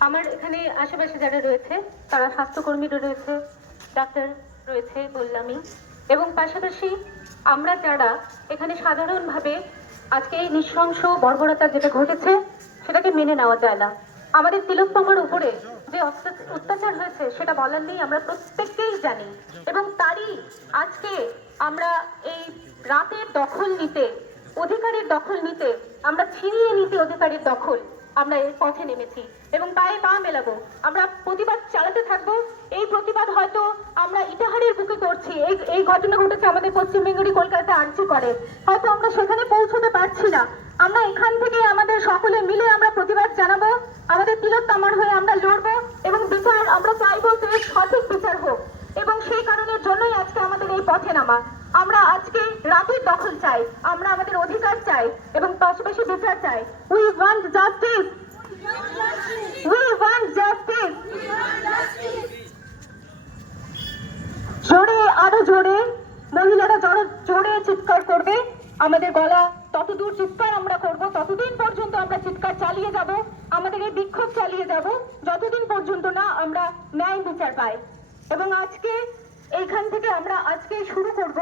আমার এখানে আশেপাশে যারা রয়েছে, তারা স্বাস্থ্যকর্মীরা রয়েছে, ডাক্তার রয়েছে বললামই। এবং পাশাপাশি আমরা যারা এখানে সাধারণভাবে আজকে এই নৃশংস বর্বরতা যেটা ঘটেছে, সেটাকে মেনে নেওয়া যায় না। আমাদের তিলোত্তমার উপরে যে অত্যা- অত্যাচার হয়েছে, সেটা বলার নেই, আমরা প্রত্যেককেই জানি। এবং তারই আজকে আমরা এই রাতের দখল নিতে, অধিকারের দখল নিতে, আমরা ছিনিয়ে নিতে অধিকারের দখল। আমরা এর পথে নেমেছি এবং পায়ে পা মেলাবো। আমরা প্রতিবাদ চালাতে থাকব। এই প্রতিবাদ হয়তো আমরা ইটাহারের বুকে করছি। এই এই ঘটনা ঘটেছে আমাদের পশ্চিমবঙ্গেরই কলকাতা আর্জি করে। হয়তো আমরা সেখানে পৌঁছতে পারছি না। আমরা এখান থেকে আমাদের সকলে মিলে আমরা প্রতিবাদ জানাব। আমাদের তিলোত্তমার হয়ে আমরা লড়বো এবং বিচার আমরা চাইব যে সঠিক বিচার হোক। এবং সেই কারণের জন্যই আজকে আমাদের এই পথে নামা। আমরা আজকে রাতের দখল চাই। আমরা আমাদের অধিকার চাই এবং পাশাপাশি বিচার চাই। We want justice we want justice জোরে আরও জোরে মহিলারা জোরে জোরে চিৎকার করবে। আমাদের গলা ততদূর চিৎকার আমরা করব, ততদিন পর্যন্ত আমরা চিৎকার চালিয়ে যাব, আমাদের এই বিক্ষোভ চালিয়ে যাব, যতদিন পর্যন্ত না আমরা ন্যায় বিচার পাই। এবং আজকে এইখান থেকে আমরা আজকে শুরু করব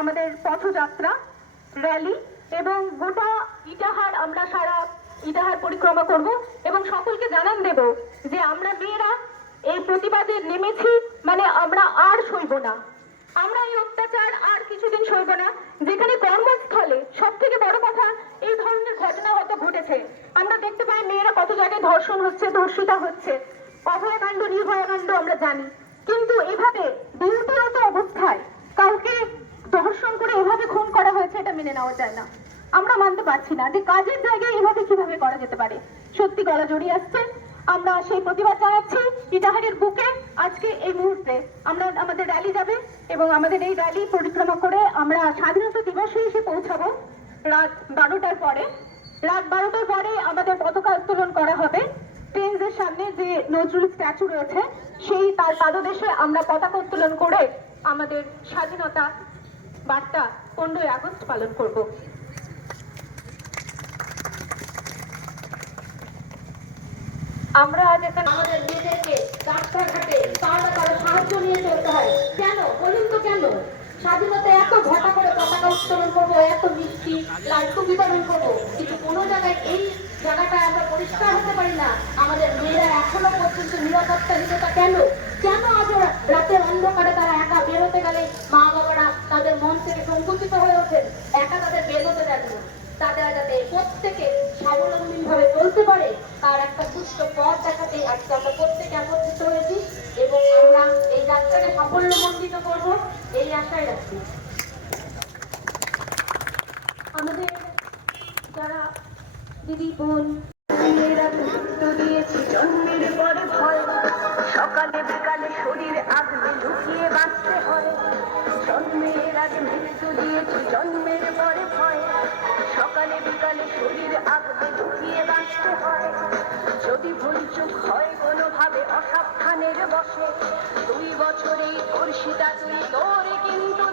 আমাদের পথযাত্রা, র্যালি, এবং গোটা ইটাহার আমরা সারা ইটাহার পরিক্রমা করব এবং সকলকে জানান দেব যে আমরা মেয়েরা এই প্রতিবাদে নেমেছি মানে আমরা আর সইব না। আমরা এই অত্যাচার আর কিছুদিন সইব না। যেখানে কর্মস্থলে সব থেকে বড় কথা, এই ধরনের ঘটনা হয়তো ঘটেছে। আমরা দেখতে পাই মেয়েরা কত জায়গায় ধর্ষণ হচ্ছে, ধর্ষিতা হচ্ছে। অভয়কাণ্ড, নির্ভয়াকাণ্ড আমরা জানি। কিন্তু এভাবে ডিউটিরত অবস্থায় কাউকে ধর্ষণ করে এভাবে খুন করা হয়েছে, এটা মেনে নেওয়া যায় না। আমরা মানতে পারছি না যে কাজের জায়গায় এভাবে কীভাবে করা যেতে পারে। সত্যি গলা জড়িয়ে আসছে। আমরা সেই প্রতিবাদ জানাচ্ছি ইটাহারের বুকে। আজকে এই মুহূর্তে আমরা আমাদের র্যালি যাবে এবং আমাদের এই র্যালি পরিক্রমা করে আমরা স্বাধীনতা দিবসে এসে পৌঁছাবো রাত বারোটার পরে। রাত বারোটার পরে আমাদের পতাকা উত্তোলন করা হবে। ট্রেনদের সামনে যে নজরুল স্ট্যাচু রয়েছে, সেই তার পাদদেশে আমরা পতাকা উত্তোলন করে আমাদের স্বাধীনতা বার্তা পনেরোই আগস্ট পালন করব। আমরা আজ এখানে আমাদের মেয়েদেরকে রাস্তাঘাটে কারও কারও সাহায্য নিয়ে চলতে হয়। কেন? বলুন তো কেন? স্বাধীনতা এত ঘটা করে পতাকা উত্তোলন করব, এত মিষ্টি লাড্ডু বিতরণ করব, কিন্তু কোনো জায়গায় এই জায়গাটায় আমরা পরিষ্কার হতে পারি না। আমাদের মেয়েরা এখনও পর্যন্ত নিরাপত্তাহীনতা কেন? কেন আজ রাতের অন্ধকারে তারা একা বেরোতে গেলে মা বাবারা তাদের মন থেকে সংকুচিত হয়ে ওঠেন? একা তাদের বেরোতে দেন না। তারা যাতে প্রত্যেকে স্বাবলম্বী ভাবে চলতে পারে, তার একটা সুস্থ পথ দেখাতে আজকে আমরা প্রত্যেকে একত্রিত হয়েছি এবং আমরা এই যাত্রাকে সাফল্যমণ্ডিত করব, এই আশায় রাখছি। আমাদের যারা দিদি বোন দিয়েছি, জন্মের পর ভয়, সকালে বিকালে শরীর আগলে লুকিয়ে বাঁচতে হয়। জন্মের আগে মৃত্যু দিয়েছি, জন্মের পরে ভয়, সকালে বিকালে শরীর আগলে লুকিয়ে বাঁচতে হয়। যদি ভুল চুক হয় কোনোভাবে অসাবধানের বসে দুই বছরেই ধর্ষিতা তুই তোর কিন্তু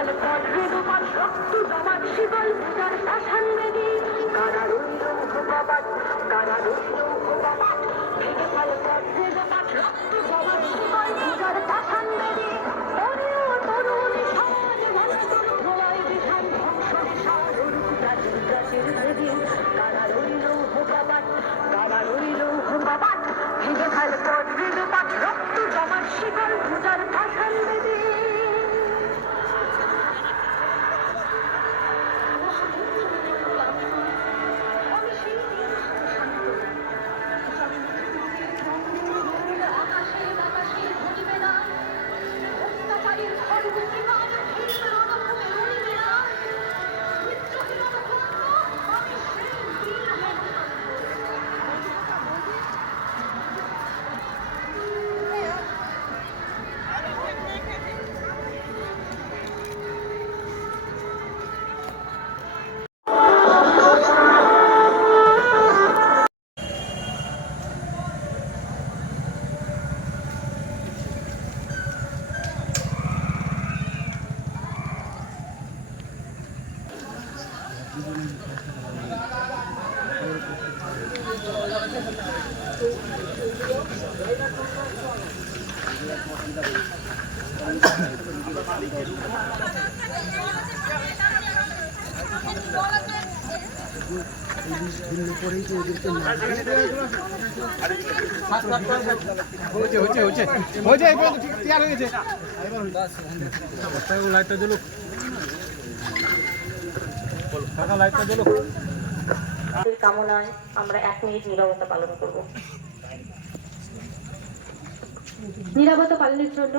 ফেলে পথ বেদপাত রক্ত জমাট শিকল পূজার শাসান বেদি কারা রইল ভূপাপাত কারা রইল ভূপাপাত ভেঙে ফেলে রক্ত জমাট হচ্ছে হচ্ছে হচ্ছে। হচ্ছে এই ঠিক ক্লিয়ার হয়ে গেছে। লাইটটা জ্বলুক। কাকা লাইটটা জ্বলুক। কামনায় আমরা এক মিনিট নীরবতা পালন করব। নীরবতা পালনের জন্য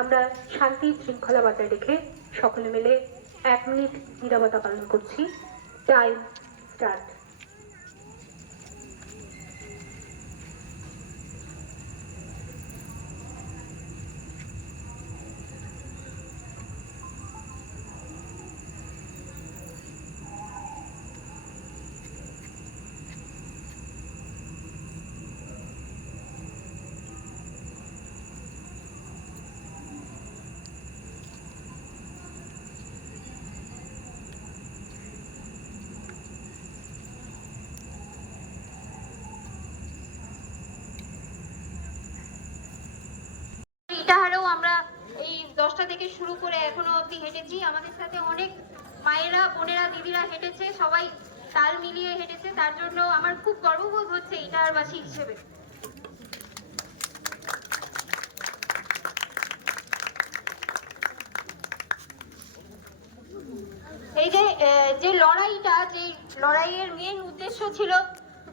আমরা শান্তি শৃঙ্খলা বজায় রেখে সকলে মিলে এক মিনিট নীরবতা পালন করছি। টাইম স্টার্ট ইটাহারেও আমরা এই দশটা থেকে শুরু করে এখনও অবধি হেঁটেছি। আমাদের সাথে অনেক মায়েরা, বোনেরা, দিদিরা হেঁটেছে। সবাই তাল মিলিয়ে হেঁটেছে। তার জন্য আমার খুব গর্ববোধ হচ্ছে ইটাহারবাসী হিসেবে। এই যে যে লড়াইটা, যে লড়াইয়ের মেন উদ্দেশ্য ছিল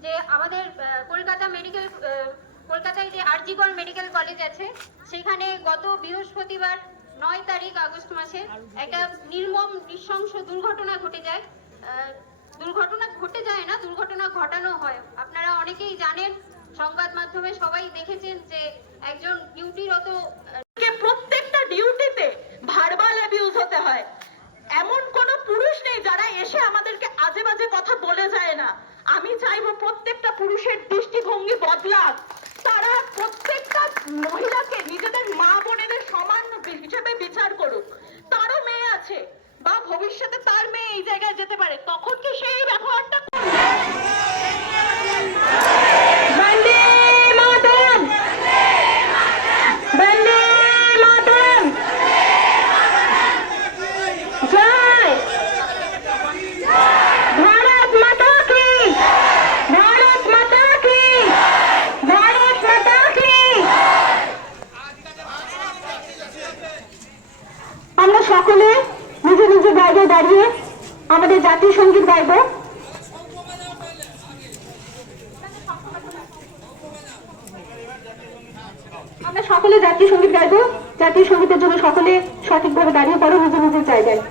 যে আমাদের কলকাতা মেডিকেল কলকাতায় যে আরজিগড় মেডিকেল কলেজ আছে, সেখানে গত বৃহস্পতিবার নয় তারিখ আগস্ট মাসে একটা নির্মম, নৃশংস দুর্ঘটনা ঘটে যায়। দুর্ঘটনা ঘটে যায় না, দুর্ঘটনা ঘটানো হয়। আপনারা অনেকেই জানেন, সংবাদ মাধ্যমে সবাই দেখেছেন যে একজন ডিউটিরত প্রত্যেকটা ডিউটিতে ভার্বাল অ্যাবিউজ হতে হয়। এমন কোন পুরুষ নেই যারা এসে আমাদেরকে আজে বাজে কথা বলে যায় না। আমি চাইব প্রত্যেকটা পুরুষের দৃষ্টিভঙ্গি বদলাক। তারা প্রত্যেকটা মহিলাকে নিজেদের মা বোনেদের সমান হিসেবে বিচার করুক তারও মেয়ে আছে বা ভবিষ্যতে তার মেয়ে এই জায়গায় যেতে পারে তখন কি সেই ব্যবহারটা বন্দে মাতরম বন্দে সকলে নিজ নিজ জায়গায় দাঁড়িয়ে আমাদের জাতীয় সংগীত গাইব? আমরা সকলে জাতীয় সংগীত গাইব। জাতীয় সঙ্গীতের জন্য সকলে সঠিকভাবে দাঁড়িয়ে পড়ো নিজের নিজের জায়গায়।